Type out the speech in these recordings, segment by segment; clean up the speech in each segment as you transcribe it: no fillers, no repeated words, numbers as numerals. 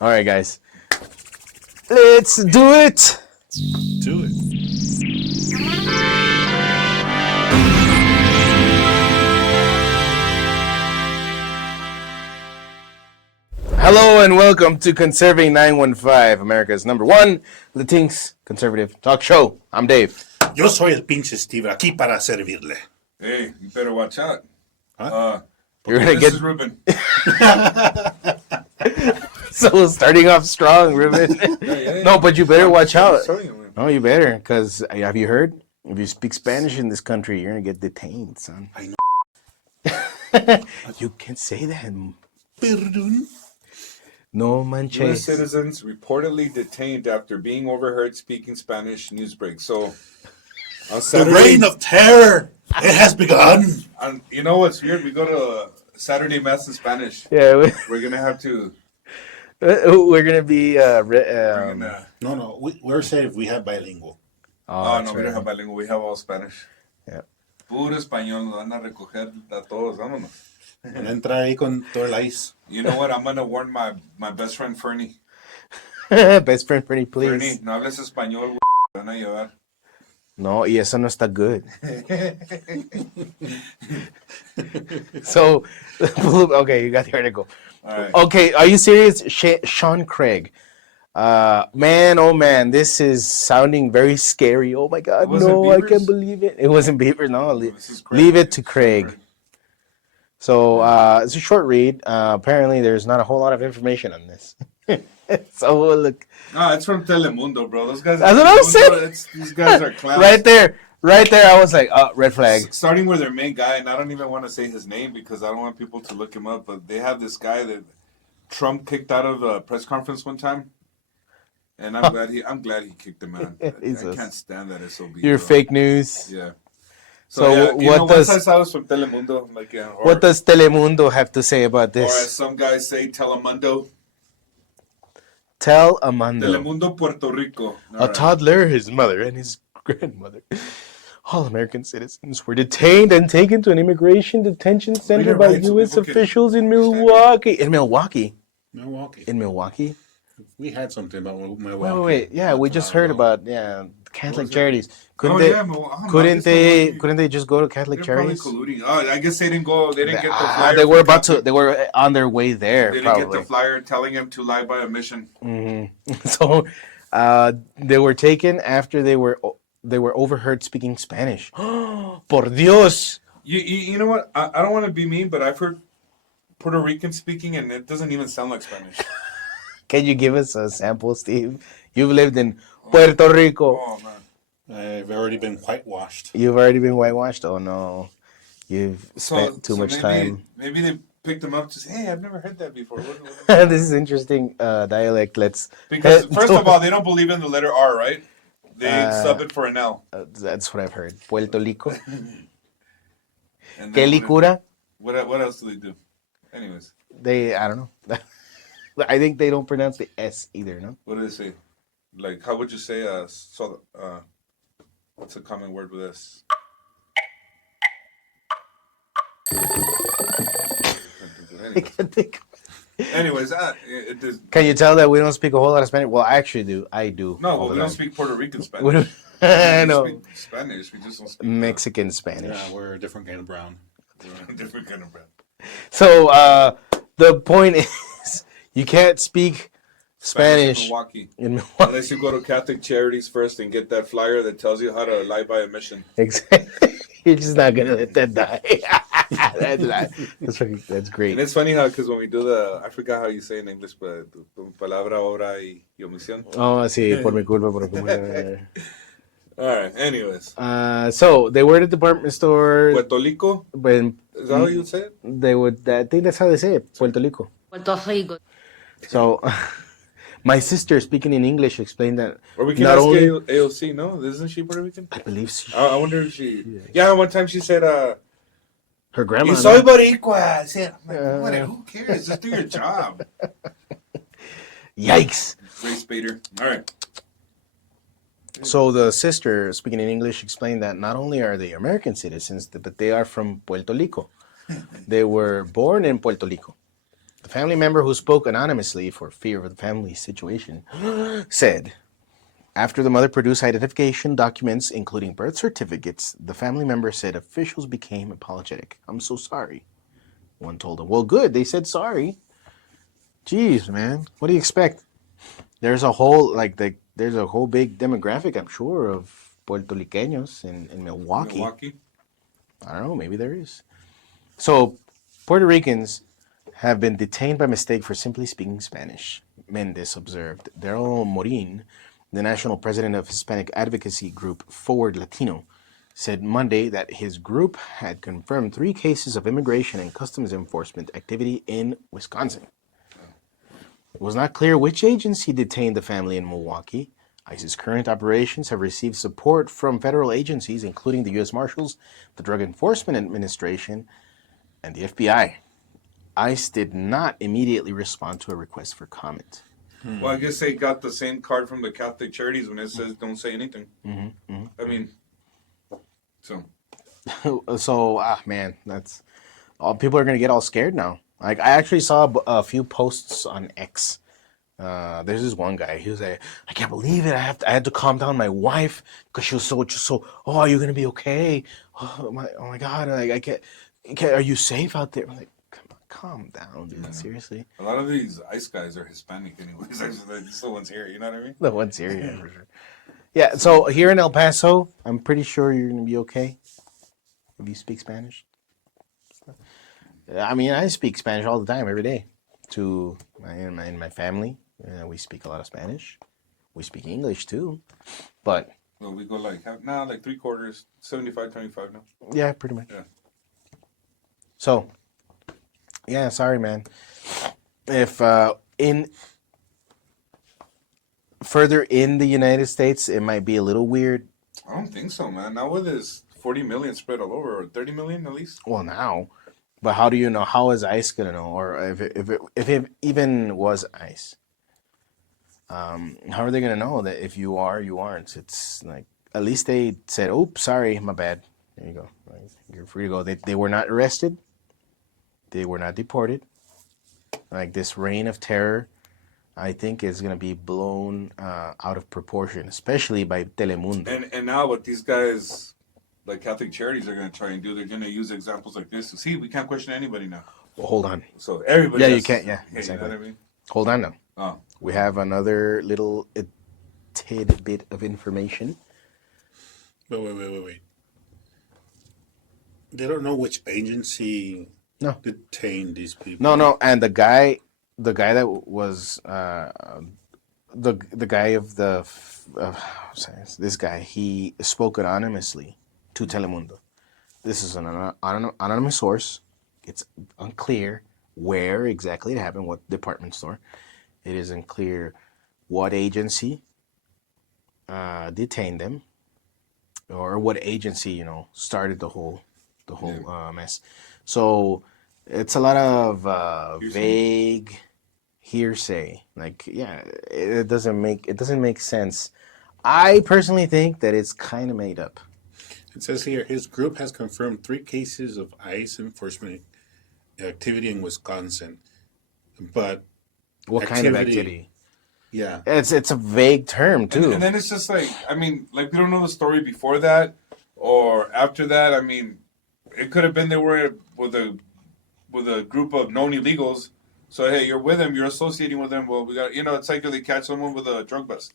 All right, guys. Let's do it. Do it. Hello and welcome to Conserving 915, America's #1 Latinx conservative talk show. I'm Dave. Yo soy el pinche Steve, aquí para servirle. Hey, you better watch out. You're gonna This get is Ruben. so starting off strong, Ruben. Yeah. No, but you better watch out. Sorry, man. No, you better, because have you heard? If you speak Spanish in this country, you're gonna get detained, son. I know. You can say that. Perdón. No U.S. manches. citizens reportedly detained after being overheard speaking Spanish newsbreak. So, on The Saturday, reign of terror, it has begun. you know what's weird? We go to Saturday Mass in Spanish. Yeah, We're going to have to we're gonna be. bring in No, we're safe. We have bilingual. no, that's we don't right. have bilingual. We have all Spanish. Yeah. Puro español. Nos van a recoger a todos. Vámonos. Van a entrar ahí con todo el ice. You know what? I'm going to warn my best friend, Fernie. Best friend, Fernie, please. Fernie, no hables español, güey. Te van a llevar. No, y eso no está good. So, okay, you got the article. All right. Okay, are you serious? Sean Craig. Man, oh man, this is sounding very scary. Oh my God, It wasn't no, I Beavers? can't believe it. It wasn't Beaver, no. This is Craig. Leave it to Craig. So, it's a short read. Apparently, there's not a whole lot of information on this. So, look. No, it's from Telemundo, bro. Those guys. That's what I was saying. These guys are clowns. Right there, I was like, red flag. Starting with their main guy, and I don't even want to say his name because I don't want people to look him up. But they have this guy that Trump kicked out of a press conference one time, and I'm glad he kicked him out. I can't stand that SOB. Your bro. fake news. Yeah. So yeah, what does once I saw this from Telemundo, like what does Telemundo have to say about or as this? some guys say, Telemundo. Tell Amando. Telemundo, Puerto Rico. A toddler, his mother, and his grandmother, all American citizens, were detained and taken to an immigration detention center it by right so U.S. people can officials in understand Milwaukee. In Milwaukee. Milwaukee. In Milwaukee. We had something about Milwaukee. Wait. Yeah, we just heard about Catholic was it? Charities. Oh, Couldn't yeah, Milwaukee. they just go to Catholic They're probably Charities? colluding. Oh, I guess they didn't go. They didn't get the flyer. They were from about to. Catholic. They were on their way there. They didn't Probably. get the flyer telling him to lie by omission. So, they were taken after they were overheard speaking Spanish. Por Dios! You know what? I don't want to be mean, but I've heard Puerto Rican speaking, and it doesn't even sound like Spanish. Can you give us a sample, Steve? You've lived in Puerto Rico. Oh man. I've already been whitewashed. You've already been whitewashed? Oh no. You've spent too much maybe, time. Maybe they picked them up. Just hey, I've never heard that before. What? This is interesting dialect. Let's Because first of all, they don't believe in the letter R, right? They sub it for an L. that's what I've heard. Puerto Rico. And Que then licura? what else do they do? Anyways, I don't know. I think they don't pronounce the S either, no? what do they say? Like, how would you say what's a common word with this? I can't think. Anyways, Can you tell that we don't speak a whole lot of Spanish? Well, I actually do. I do. no, all well, the we don't time. speak Puerto Rican We Spanish. don't- We I don't know. speak Spanish. We just don't speak Mexican Spanish. Yeah, we're a different kind of brown. different kind of brand. So the point is, you can't speak Spanish in Milwaukee. in Milwaukee. Unless you go to Catholic Charities first and get that flyer that tells you how to lie by omission. Exactly. You're just not gonna let that die. That's great. And it's funny how, because when we do I forgot how you say in English, but tu palabra, obra y omisión. Oh, sí, por mi culpa, por mi culpa. All right, anyways. So they were at the department store. Puerto Rico? When Is that how you would say it? they would, I think that's how they say it, Puerto Rico. Puerto Rico. So my sister, speaking in English, explained that Or we can not ask only AOC, no? Isn't she Puerto Rican? I believe she, I wonder if she... Yeah, one time she said, her grandma. y soy boricua. I said, I'm like, whatever, who cares? Just do your job. Yikes! Race baiter. All right. So the sister, speaking in English, explained that not only are they American citizens, but they are from Puerto Rico. They were born in Puerto Rico. The family member who spoke anonymously for fear of the family situation said, after the mother produced identification documents, including birth certificates, the family member said officials became apologetic. I'm so sorry. One told him, well, good. They said sorry. Jeez, man. What do you expect? There's a whole, there's a whole big demographic, I'm sure, of Puerto Ricanos in Milwaukee. I don't know. Maybe there is. So, Puerto Ricans have been detained by mistake for simply speaking Spanish, Mendez observed. Daryl Morin, the national president of Hispanic advocacy group Forward Latino, said Monday that his group had confirmed 3 cases of immigration and customs enforcement activity in Wisconsin. It was not clear which agency detained the family in Milwaukee. ICE's current operations have received support from federal agencies, including the U.S. Marshals, the Drug Enforcement Administration, and the FBI. ICE did not immediately respond to a request for comment. Well, I guess they got the same card from the Catholic Charities when it says don't say anything. I mean, so. Man, that's all. People are going to get all scared now. Like, I actually saw a few posts on X. There's this one guy. He was like, I can't believe it. I had to calm down my wife because she was so. Oh, are you gonna be okay? Oh my God! Like, I can't. Are you safe out there? I'm like, come on, calm down, dude. Yeah. Seriously. A lot of these ICE guys are Hispanic, anyways. These the ones here. You know what I mean? The ones here, yeah, for sure. Yeah. So here in El Paso, I'm pretty sure you're gonna be okay if you speak Spanish. I mean, I speak Spanish all the time, every day. To my family, we speak a lot of Spanish. We speak English too, but well, we go like 3/4, 75-25 now. Yeah, pretty much. Yeah. So, yeah, sorry, man. If in further in the United States, it might be a little weird. I don't think so, man. Not with this 40 million spread all over, or 30 million at least. Well, now. But how do you know? How is ICE gonna know? Or if it even was ICE, how are they gonna know that if you are, you aren't? It's like, at least they said, "Oops, sorry, my bad." There you go. Like, you're free to go. They were not arrested. They were not deported. Like, this reign of terror, I think, is gonna be blown out of proportion, especially by Telemundo. And now what these guys, like Catholic Charities, are going to try and do, they're going to use examples like this to see we can't question anybody now. Well, hold on. So everybody. Yeah, you can't. Yeah, exactly. You know what I mean? Hold on now. Oh. We have another little tidbit of information. But wait. They don't know which agency detained these people. No, and the guy that was the guy of this guy, he spoke anonymously to Telemundo. This is an anonymous source. It's unclear where exactly it happened, what department store. It isn't clear what agency detained them, or what agency, started the whole mess. So it's a lot of vague hearsay. Like, yeah, it doesn't make sense. I personally think that it's kind of made up. It says here, his group has confirmed 3 cases of ICE enforcement activity in Wisconsin. But what kind of activity? Yeah. It's a vague term, too. And then it's just like, I mean, like, we don't know the story before that or after that. I mean, it could have been they were with a group of known illegals. So, hey, you're with them, you're associating with them. Well, we got, it's like if they catch someone with a drug bust.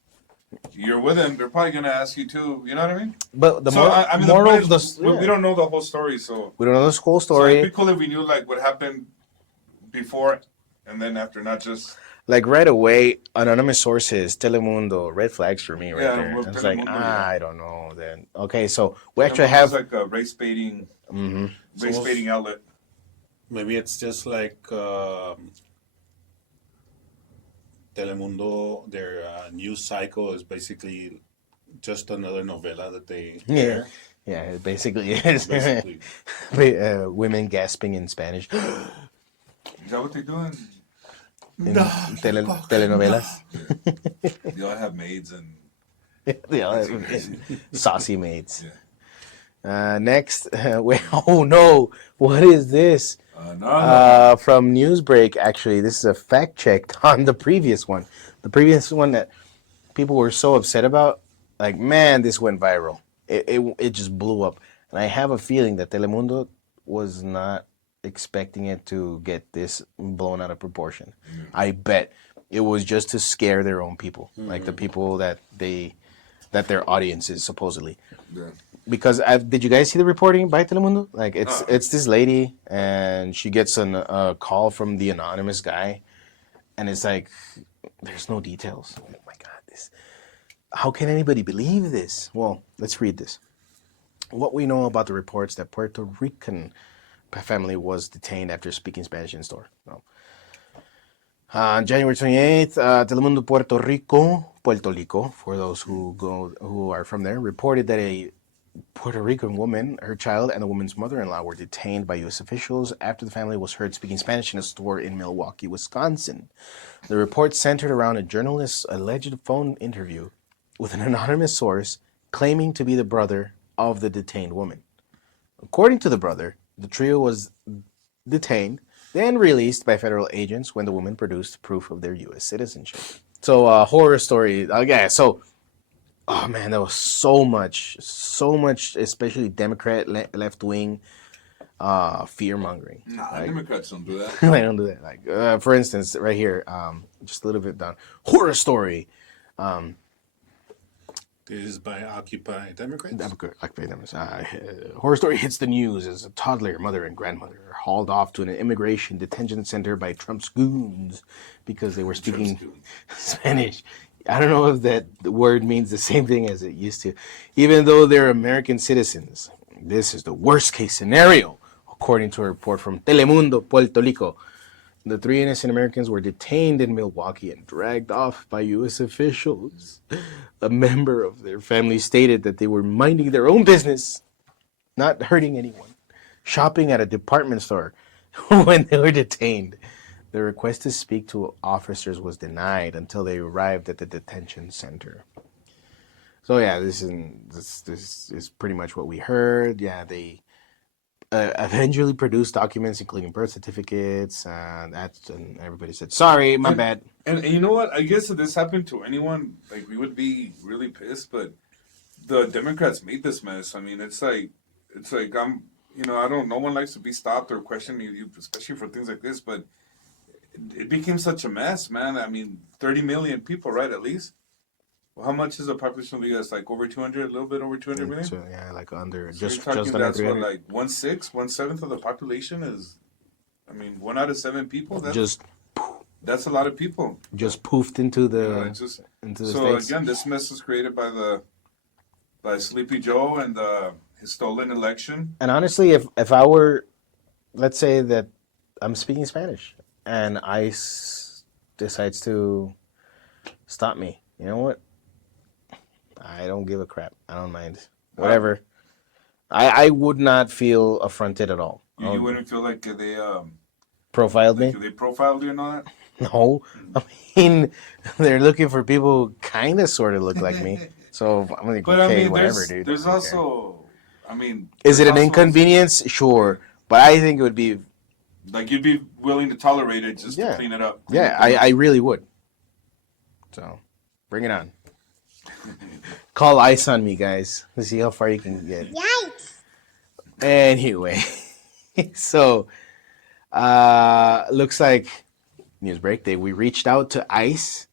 You're with them, they're probably going to ask you too. You know what I mean? But the we don't know the whole story, so. We don't know the whole story. So it'd be cool if we knew, like, what happened before and then after, not just. Like, right away, anonymous sources, Telemundo, red flags for me right there. Well, it's like, I don't know then. Okay, so we actually have. It's like a race baiting outlet. Maybe it's just like Telemundo, their news cycle is basically just another novela that they air. Yeah, it basically is. Women gasping in Spanish. Is that what they're doing? Telenovelas. They all have maids and they all have saucy maids. Yeah. Next, wait, oh no, what is this? No. From Newsbreak. Actually, this is a fact check on the previous one. The previous one that people were so upset about. Like, man, this went viral. It just blew up. And I have a feeling that Telemundo was not expecting it to get this blown out of proportion. I bet it was just to scare their own people, like the people that their audience is supposedly. Yeah. Because did you guys see the reporting by Telemundo? Like it's this lady and she gets a call from the anonymous guy, and it's like there's no details. Oh my God, how can anybody believe this? Well, let's read this. What we know about the reports that Puerto Rican family was detained after speaking Spanish in store. No. On January 28th, Telemundo Puerto Rico, for those who are from there, reported that a Puerto Rican woman, her child, and the woman's mother-in-law were detained by U.S. officials after the family was heard speaking Spanish in a store in Milwaukee, Wisconsin. The report centered around a journalist's alleged phone interview with an anonymous source claiming to be the brother of the detained woman. According to the brother, the trio was detained, then released by federal agents when the woman produced proof of their U.S. citizenship. So, horror story. Yeah, so, oh man, there was so much, especially Democrat, left-wing fear-mongering. Nah, Democrats don't do that. They don't do that. Like, for instance, right here, just a little bit down. Horror story. This is by Occupy Democrats. Occupy Democrats. Horror story hits the news as a toddler, mother, and grandmother are hauled off to an immigration detention center by Trump's goons because they were speaking Spanish. I don't know if that word means the same thing as it used to. Even though they're American citizens, this is the worst case scenario, according to a report from Telemundo, Puerto Rico. The 3 innocent Americans were detained in Milwaukee and dragged off by U.S. officials. A member of their family stated that they were minding their own business, not hurting anyone, shopping at a department store when they were detained. The request to speak to officers was denied until they arrived at the detention center. So yeah, this is pretty much what we heard. Yeah, they eventually produced documents including birth certificates, and everybody said, "Sorry, my bad." And you know what? I guess if this happened to anyone, like we would be really pissed. But the Democrats made this mess. I mean, it's like I don't. No one likes to be stopped or questioned, especially for things like this. But it became such a mess, man. I mean, 30 million people, right? At least. Well, how much is the population of the U.S.? Like over 200, a little bit over 200 million? So, yeah, like under, So just you're talking under that's 300. what, like 1/7 of the population is, I mean, 1 out of 7 people? That's a lot of people. Just poofed into the, into the so States. Again, this mess was created by Sleepy Joe and his stolen election. And honestly, if I were, let's say that I'm speaking Spanish and ICE decides to stop me, you know what? I don't give a crap. I don't mind. Whatever. I would not feel affronted at all. You wouldn't feel like they profiled me? They profiled you and all that? No. I mean, they're looking for people who kind of sort of look like me. So I'm like, But okay, I mean, whatever, dude. There's also, I mean... Is it an inconvenience? Sure. But I think it would be... Like, you'd be willing to tolerate it just to clean it up. I really would. So, bring it on. Call ICE on me, guys. Let's see how far you can get. Yikes! Anyway, so looks like news break day. We reached out to ICE,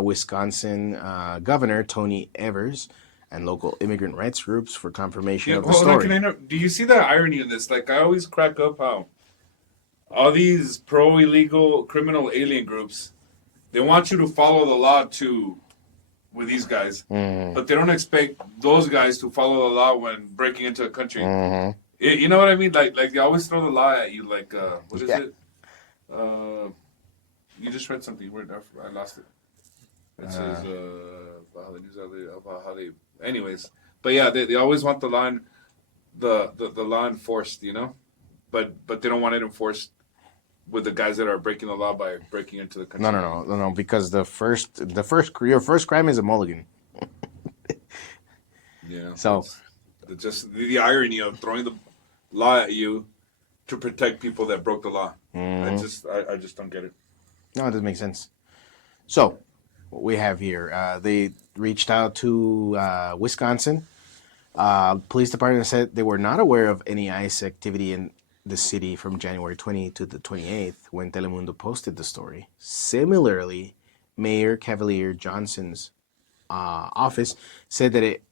Wisconsin Governor Tony Evers, and local immigrant rights groups for confirmation of the story. Do you see the irony in this? Like, I always crack up how all these pro-illegal criminal alien groups, they want you to follow the law with these guys, but they don't expect those guys to follow the law when breaking into a country. You know what I mean? Like they always throw the law at you. Like what is it? You just read something. I lost it. It says about how they. Anyways, but yeah, they always want the law enforced. You know, but they don't want it enforced with the guys that are breaking the law by breaking into the country. No, because your first crime is a mulligan. Yeah. So just the irony of throwing the law at you to protect people that broke the law. Mm-hmm. I just don't get it. No, it doesn't make sense. So, what we have here, they reached out to Wisconsin. Police department said they were not aware of any ICE activity in the city from January 20 to the 28th when Telemundo posted the story. Similarly, Mayor Cavalier Johnson's office said it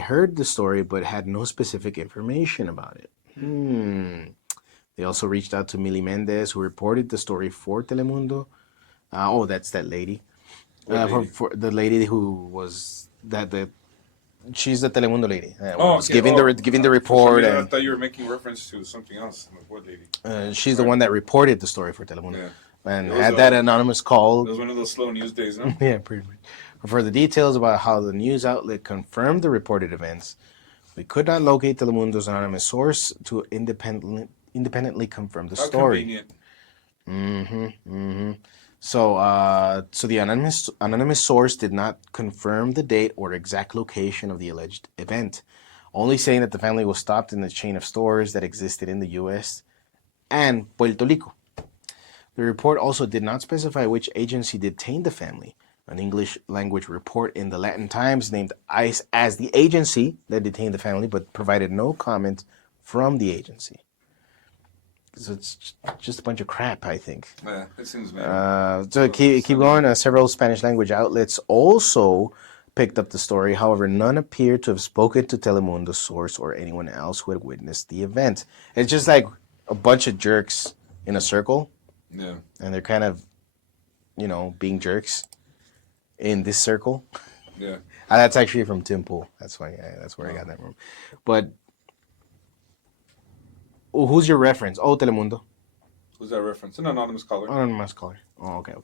heard the story but had no specific information about it. They also reached out to Millie Mendez, who reported the story for Telemundo. That's that lady. For the lady who was she's the Telemundo lady. Was okay. giving the report, I and thought you were making reference to something else. What lady? she's the one that reported the story for Telemundo, Yeah. and had that anonymous call. It was one of those slow news days, no? Yeah, pretty much. For the details about how the news outlet confirmed the reported events, we could not locate Telemundo's anonymous source to independently confirm the How story. convenient. So the anonymous source did not confirm the date or exact location of the alleged event, only saying that the family was stopped in the chain of stores that existed in the U.S. and Puerto Rico. The report also did not specify which agency detained the family. An English language report in the Latin Times named ICE as the agency that detained the family, but provided no comment from the agency. So it's just a bunch of crap, I think. Yeah, it seems bad. So keep going. Several Spanish language outlets also picked up the story. However, none appeared to have spoken to Telemundo's source or anyone else who had witnessed the event. It's just like a bunch of jerks in a circle. Yeah. And they're kind of, being jerks in this circle. Yeah. That's actually from Tim Pool. That's why. That's where I got that from. But who's your reference? Oh, Telemundo. Who's that reference? An anonymous caller. Anonymous caller. Oh, okay.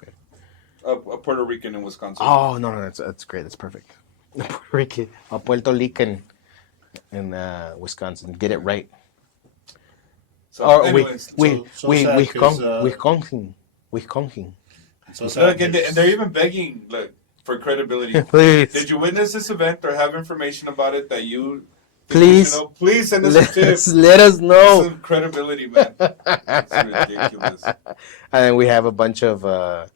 A Puerto Rican in Wisconsin. Oh, no, that's great. That's perfect. A Puerto Rican, a Puerto Rican in Wisconsin. Get it right. So, anyways, Wisconsin. So look, and they're even begging for credibility. Please. Did you witness this event or have information about it that you Please. Please send us a tip. Let us know. Some credibility, man. It's ridiculous. And we have a bunch of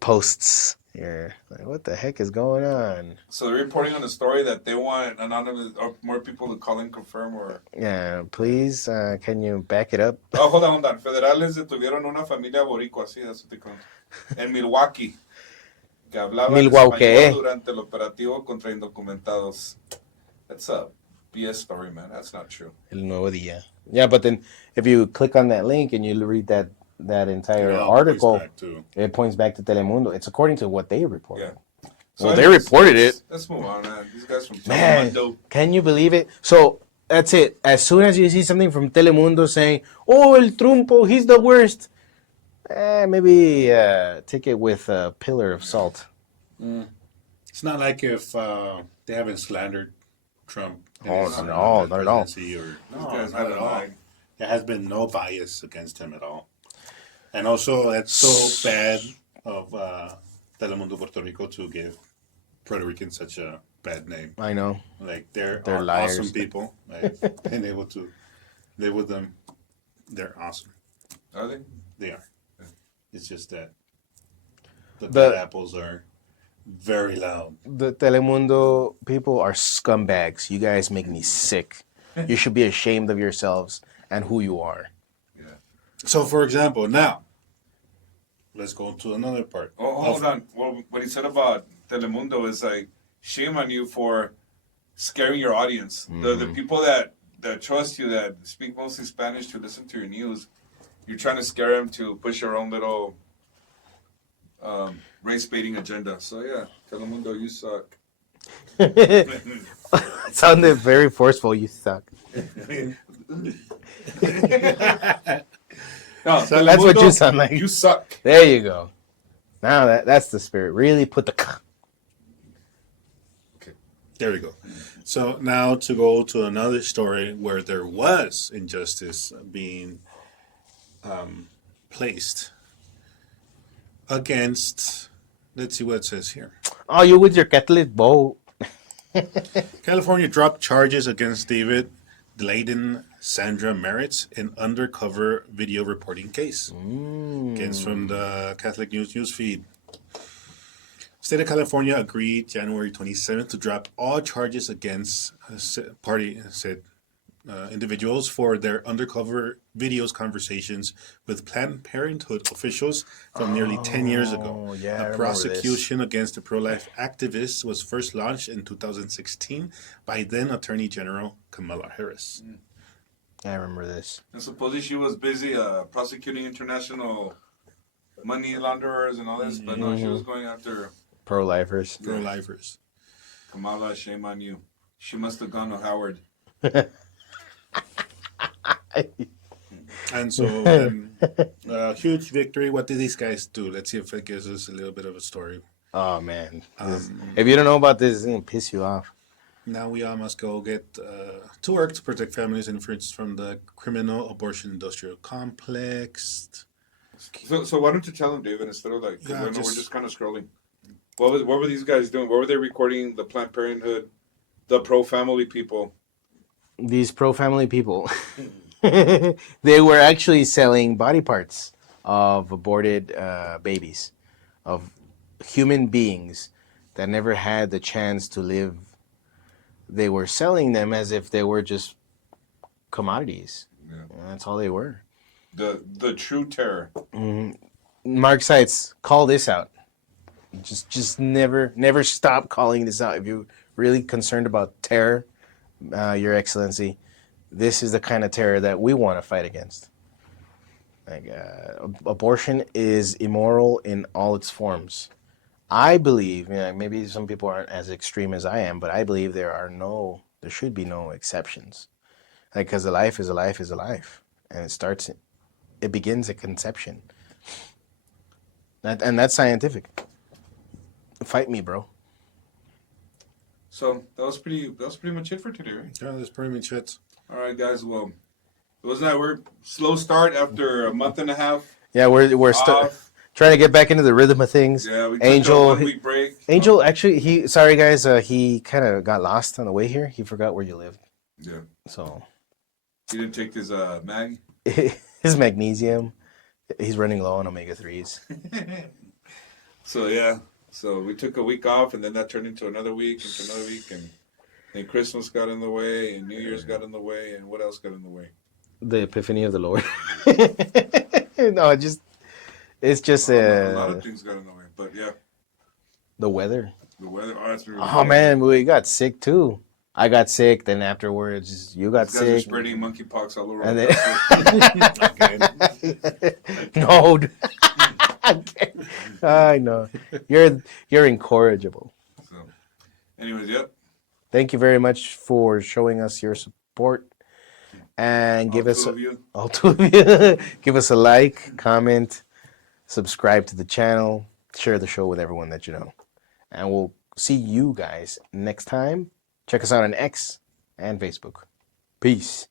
posts here. Like, what the heck is going on? So they're reporting on the story that they want anonymous or more people to call and confirm or... Yeah, please, can you back it up? Oh, hold on. Federales detuvieron una familia boricua, sí, that's what they call it. En Milwaukee. Que hablaban español durante el operativo contra indocumentados. That's a BS story, man. That's not true. El Nuevo Día. Yeah, but then if you click on that link and you read that entire article, it points back to Telemundo. It's according to what they reported. Yeah. So they reported it. Let's move on, man. These guys from Telemundo. Can you believe it? So that's it. As soon as you see something from Telemundo saying, "Oh, El Trumpo, he's the worst," maybe take it with a pillar of salt. It's not like if they haven't slandered Trump. Oh, no, not at all. Not at all. There has been no bias against him at all. And also, it's so bad of Telemundo Puerto Rico to give Puerto Ricans such a bad name. I know. Like, they're liars. awesome people. Like, being able to live with them, they're awesome. Are they? They are. It's just that the bad apples are very loud. The Telemundo people are scumbags. You guys make me sick. You should be ashamed of yourselves and who you are. Yeah. So, for example, now, let's go to another part. Oh, hold on. Well, what he said about Telemundo is like, shame on you for scaring your audience. Mm-hmm. The people that trust you, that speak mostly Spanish to listen to your news, you're trying to scare them to push your own little race baiting agenda. So yeah, Telemundo, you suck. It sounded very forceful. You suck. No, so that's what you sound like. You suck. There you go. Now that's the spirit. Really put the. Okay, there we go. So now to go to another story where there was injustice being placed against. Let's see what it says here. Oh, you with your Catholic bow. California dropped charges against David Dlayden Sandra Merritt in undercover video reporting case. Against from the Catholic News feed. State of California agreed January 27th to drop all charges against individuals for their undercover videos conversations with Planned Parenthood officials from nearly 10 years ago. Yeah, I A remember prosecution against the pro-life activists was first launched in 2016 by then Attorney General Kamala Harris. I remember this. And supposedly she was busy prosecuting international money launderers and all this, but no, she was going after Pro-lifers. Pro-lifers. Kamala, shame on you. She must have gone to Howard. And so, huge victory. What did these guys do? Let's see if it gives us a little bit of a story. Oh, man. If you don't know about this, it's going to piss you off. Now we all must go get to work to protect families and friends from the criminal abortion industrial complex. So why don't you tell them, David, instead of like, Yeah, we're just kind of scrolling. What were these guys doing? What were they recording? The Planned Parenthood, the pro-family people. These pro-family people, they were actually selling body parts of aborted babies, of human beings that never had the chance to live. They were selling them as if they were just commodities. Yeah. That's all they were. The true terror. Mark Seitz, call this out. Just never stop calling this out. If you're really concerned about terror, Your Excellency, this is the kind of terror that we want to fight against. Like, abortion is immoral in all its forms. I believe, maybe some people aren't as extreme as I am, but I believe there should be no exceptions. Like, because a life is a life is a life, and it begins at conception. And that's scientific. Fight me, bro. So that was pretty much it for today, right? Yeah, that's pretty much it. All right, guys. Well, wasn't that we're slow start after a month and a half? Yeah, we're trying to get back into the rhythm of things. Yeah, we took a 1 week break. Angel, actually, sorry guys, he kind of got lost on the way here. He forgot where you lived. Yeah. So he didn't take his mag. His magnesium. He's running low on omega-3s. So we took a week off, and then that turned into another week, and then Christmas got in the way, and New Year's got in the way, and what else got in the way? The epiphany of the Lord. No, it's just a lot of things got in the way, but yeah. The weather. The weather. Oh, that's really oh man, we got sick too. I got sick. Then afterwards, you got sick. Guys are spreading monkeypox all over. And then... No, dude. I know. You're incorrigible. So, anyways, yep. Thank you very much for showing us your support, and give us all two of you. Give us a like, comment, subscribe to the channel, share the show with everyone that you know, and we'll see you guys next time. Check us out on X and Facebook. Peace.